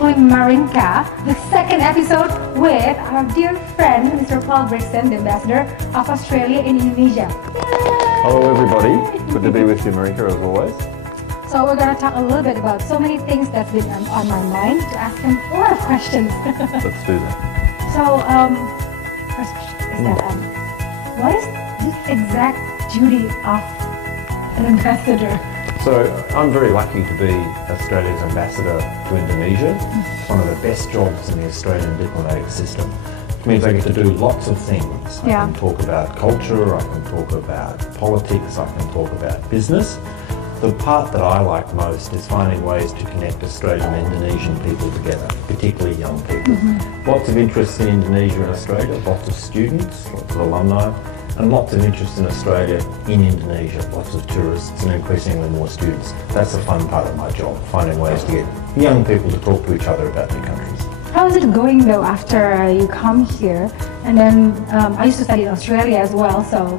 interviewing Marinka, the second episode with our dear friend, Mr. Grigson, the ambassador of Australia in Indonesia. Yay! Hello everybody, good to be with you, Marinka, as always. So we're going to talk a little bit about so many things that's been on my mind, to ask him a lot of questions. Let's do that. So, first question is that, what is the exact duty of an ambassador? So, I'm very lucky to be Australia's ambassador to Indonesia. It's one of the best jobs in the Australian diplomatic system. It means I get to do lots of things. I can talk about culture, I can talk about politics, I can talk about business. The part that I like most is finding ways to connect Australian and Indonesian people together, particularly young people. Lots of interest in Indonesia and Australia, lots of students, lots of alumni, and lots of interest in Australia in Indonesia, lots of tourists and increasingly more students. That's the fun part of my job, finding ways to get young people to talk to each other about their countries. How is it going though after you come here? And then I used to study in Australia as well, so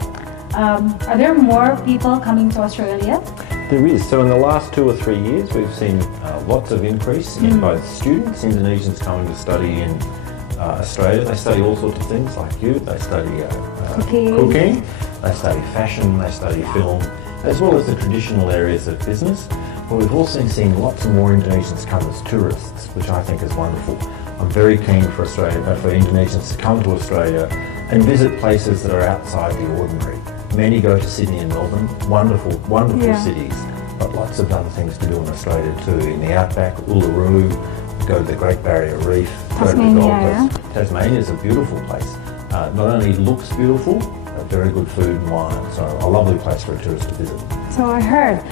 are there more people coming to Australia? There is. So in the last 2 or 3 years we've seen lots of increase in both students, Indonesians coming to study in Australia. They study all sorts of things like you. They study cooking, they study fashion, they study film, as well as the traditional areas of business. But we've also seen lots more Indonesians come as tourists, which I think is wonderful. I'm very keen for Indonesians to come to Australia and visit places that are outside the ordinary. Many go to Sydney and Melbourne, wonderful cities, but lots of other things to do in Australia too. In the outback, Uluru, go to the Great Barrier Reef, go to the Gold Coast. Tasmania is a beautiful place. Not only looks beautiful, but very good food and wine, so a lovely place for a tourist to visit. So I heard.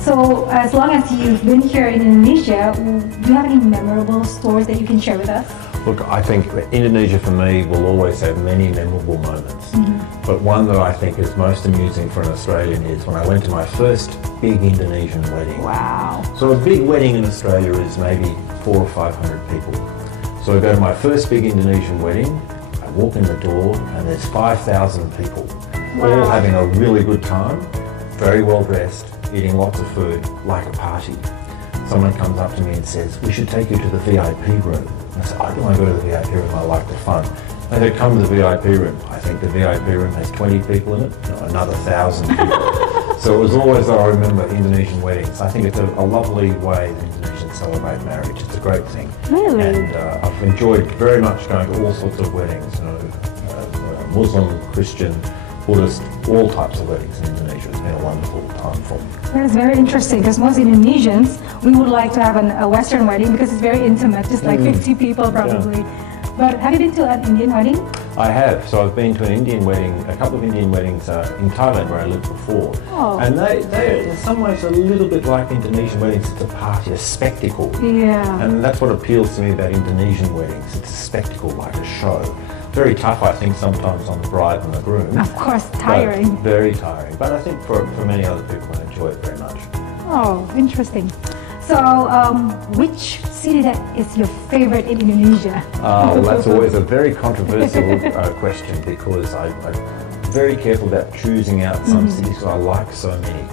So as long as you've been here in Indonesia, do you have any memorable stories that you can share with us? Look, I think Indonesia for me will always have many memorable moments. But one that I think is most amusing for an Australian is when I went to my first big Indonesian wedding. Wow. So a big wedding in Australia is maybe 400 or 500 people. So I go to my first big Indonesian wedding, I walk in the door and there's 5,000 people, all having a really good time, very well dressed, eating lots of food, like a party. Someone comes up to me and says, "We should take you to the VIP room." And I said, "I don't want to go to the VIP room, I like the fun." They said, "Come to the VIP room." I think the VIP room has 20 people in it, another 1,000 people. So it was always that I remember Indonesian weddings. I think it's a lovely way that Indonesians celebrate marriage. It's a great thing. Really? And I've enjoyed very much going to all sorts of weddings, Muslim, Christian, Buddhist, all types of weddings in Indonesia. It's been a wonderful time for me. That is very interesting because most Indonesians, we would like to have a Western wedding because it's very intimate, just like 50 people probably. But have you been to an Indian wedding? I have. So I've been to an Indian wedding, a couple of Indian weddings in Thailand where I lived before. And they in some ways a little bit like Indonesian weddings. It's a party, a spectacle. Yeah. And that's what appeals to me about Indonesian weddings. It's a spectacle, like a show. Very tough, I think, sometimes on the bride and the groom. Of course, tiring. Very tiring. But I think for many other people, I enjoy it very much. Oh, interesting. So, which city that is your favorite in Indonesia? Well, that's always a very controversial question because I'm very careful about choosing out some cities because I like so many.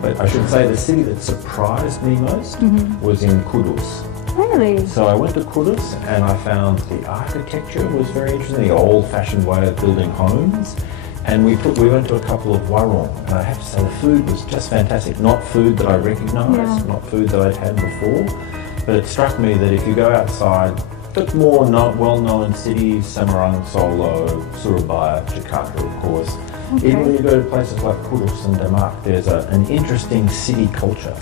But I should say the city that surprised me most was in Kudus. Really? So I went to Kudus and I found the architecture was very interesting, the old-fashioned way of building homes. And we went to a couple of warung, and I have to say the food was just fantastic. Not food that I recognised, not food that I'd had before, but it struck me that if you go outside, the more well-known cities, Semarang, Solo, Surabaya, Jakarta, of course, even when you go to places like Kudus and Demak, there's an interesting city culture.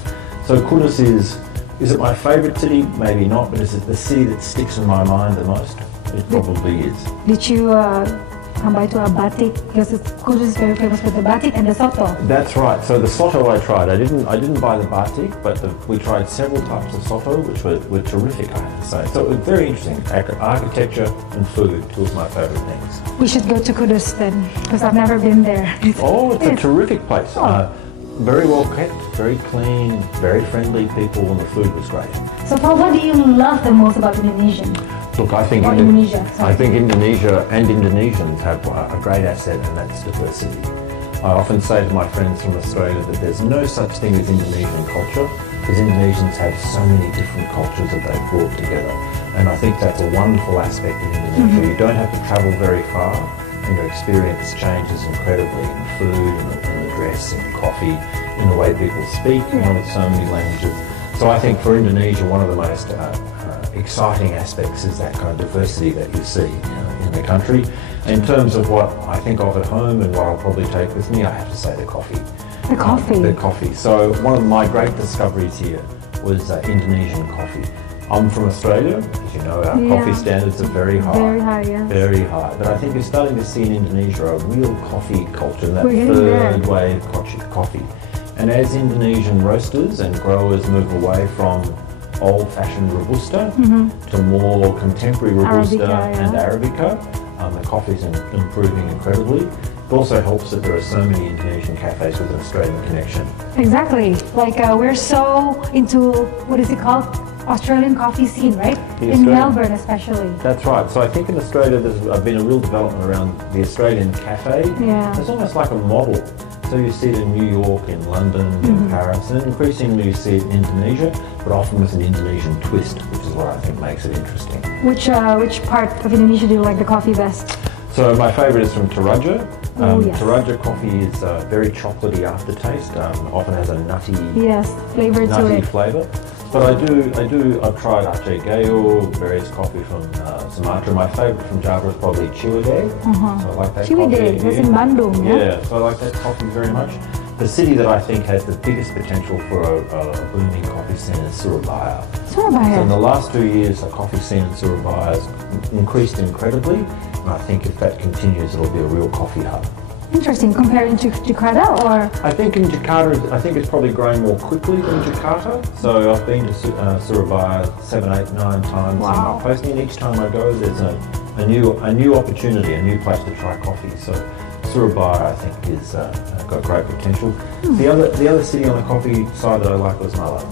So Kudus is it my favourite city? Maybe not, but is it the city that sticks in my mind the most? It probably is. Did you come by to a batik? Because Kudus is very famous for the batik and the soto. That's right. So the soto I tried. I didn't buy the batik, but we tried several types of soto, which were terrific, I have to say. So it was very interesting. Architecture and food, two of my favourite things. We should go to Kudus then, because I've never been there. It's a terrific place. Very well kept, very clean, very friendly people, and the food was great. So Paul, what do you love the most about Indonesia? Look, I think Indonesia and Indonesians have a great asset, and that's diversity. I often say to my friends from Australia that there's no such thing as Indonesian culture. because Indonesians have so many different cultures that they've brought together. And I think that's a wonderful aspect of Indonesia. You don't have to travel very far, and your experience changes incredibly in food, in the dress, in coffee, in the way people speak, so many languages. So I think for Indonesia, one of the most exciting aspects is that kind of diversity that you see in the country. In terms of what I think of at home and what I'll probably take with me, I have to say the coffee. The coffee? The coffee. So one of my great discoveries here was Indonesian coffee. I'm from Australia. As you know, our coffee standards are very high. Very high, yes. Very high. But I think you're starting to see in Indonesia a real coffee culture, that third wave coffee. And as Indonesian roasters and growers move away from old-fashioned Robusta to more contemporary Robusta and Arabica, the coffee's improving incredibly. It also helps that there are so many Indonesian cafes with an Australian connection. Exactly. Like we're so into, what is it called? Australian coffee scene, right? In Melbourne especially. That's right. So I think in Australia there's been a real development around the Australian cafe. Yeah. It's almost like a model. So you see it in New York, in London, in Paris, and increasingly you see it in Indonesia, but often with an Indonesian twist, which is what I think makes it interesting. Which part of Indonesia do you like the coffee best? So my favourite is from Toraja. Yes. Toraja coffee is very chocolatey aftertaste. Often has a nutty flavour. But I've tried Aceh Gayo, various coffee from Sumatra. My favourite from Java is probably ypadeis. So I like that Ypadeis, that's in Bandung, yeah, so I like that coffee very much. The city that I think has the biggest potential for a booming coffee scene is Surabaya. Surabaya. So in the last 2 years, the coffee scene in Surabaya has increased incredibly, and I think if that continues, it'll be a real coffee hub. Interesting. Comparing to Jakarta, or? I think in Jakarta, I think it's probably growing more quickly than Jakarta. So I've been to Surabaya 7, 8, 9 times. Wow. And posting, and each time I go, there's a new opportunity, a new place to try coffee. So Surabaya, I think, is got great potential. The other city on the coffee side that I like was Malang.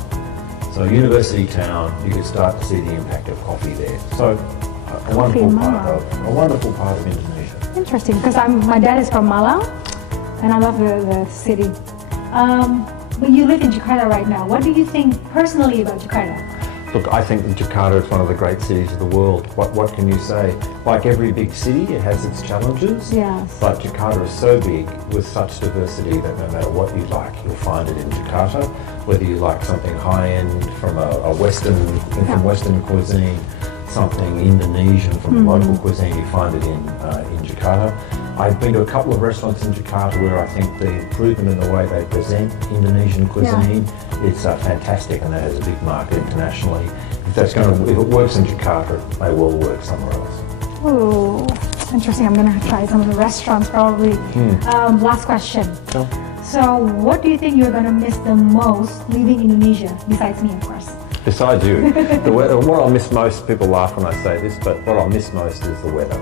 So university town, you could start to see the impact of coffee there. So a wonderful part of Indonesia. Interesting, because my dad is from Malang, and I love the city. But you live in Jakarta right now. What do you think personally about Jakarta? Look, I think that Jakarta is one of the great cities of the world. What can you say? Like every big city, it has its challenges. Yes. But Jakarta is so big with such diversity that no matter what you like, you'll find it in Jakarta. Whether you like something high-end from a Western cuisine, something Indonesian from local cuisine, you find it in Jakarta. I've been to a couple of restaurants in Jakarta where I think the improvement in the way they present Indonesian cuisine is fantastic, and that has a big market internationally. If it works in Jakarta, it may well work somewhere else. Oh, interesting. I'm going to try some of the restaurants probably. Last question. Sure. So what do you think you're going to miss the most leaving Indonesia, besides me, of course? Besides you, what I'll miss most, people laugh when I say this, but what I'll miss most is the weather.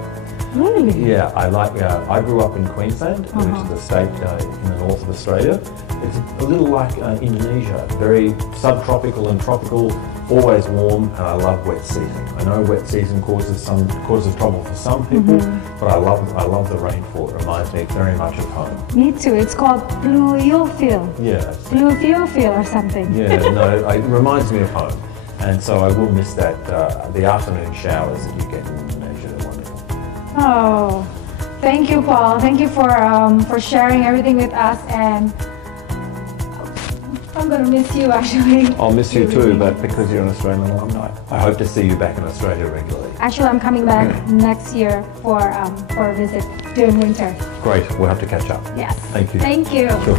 Really? Yeah, I grew up in Queensland, which is a state in the north of Australia. It's a little like Indonesia, very subtropical and tropical, always warm, and I love wet season. I know wet season causes trouble for some people, but I love the rainfall. It reminds me very much of home. Me too. It's called pluviophile. Yeah. Pluviophile or something. Yeah, no, it reminds me of home. And so I will miss that, the afternoon showers that you get in Indonesia. They're wonderful. Oh, thank you, Paul. Thank you for sharing everything with us, and I'm going to miss you, actually. I'll miss you too, but because you're an Australian alumni, I hope to see you back in Australia regularly. Actually, I'm coming back next year for a visit during winter. Great, we'll have to catch up. Yes. Thank you. Thank you. Sure.